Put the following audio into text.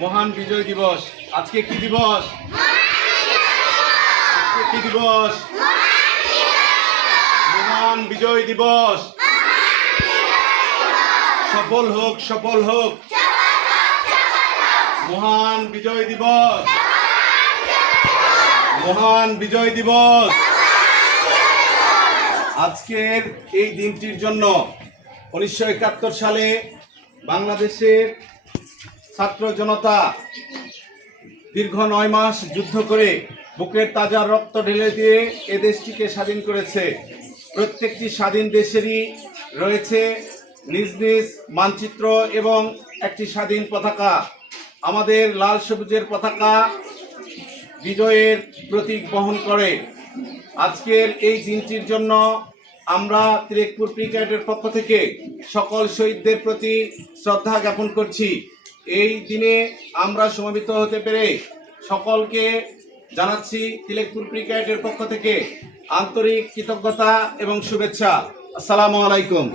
মহান বিজয় দিবস। আজকে কি দিবস? আজকে কি দিবস? মহান বিজয় দিবস। সফল হোক, সফল হোক মহান বিজয় দিবস। মহান বিজয় দিবস। আজকের এই দিনটির জন্য 1971 সালে বাংলাদেশের ছাত্র জনতা দীর্ঘ 9 মাস যুদ্ধ করে বুকের তাজা রক্ত ঢেলে দিয়ে এ দেশটিকে স্বাধীন করেছে। প্রত্যেকটি স্বাধীন দেশেরই রয়েছে নিজ নিজ মানচিত্র এবং একটি স্বাধীন পতাকা। আমাদের লাল সবুজের পতাকা বিজয়ের প্রতীক বহন করে। আজকের এই দিনটির জন্য আমরা তিলেকপুর ব্রিগেডের পক্ষ থেকে সকল শহীদদের প্রতি শ্রদ্ধা জ্ঞাপন করছি। এই দিনে আমরা সমবেত হতে পেরে সকলকে জানাচ্ছি তিলেকপুর ব্রিগেডের পক্ষ থেকে আন্তরিক কৃতজ্ঞতা এবং শুভেচ্ছা। আসসালামু আলাইকুম।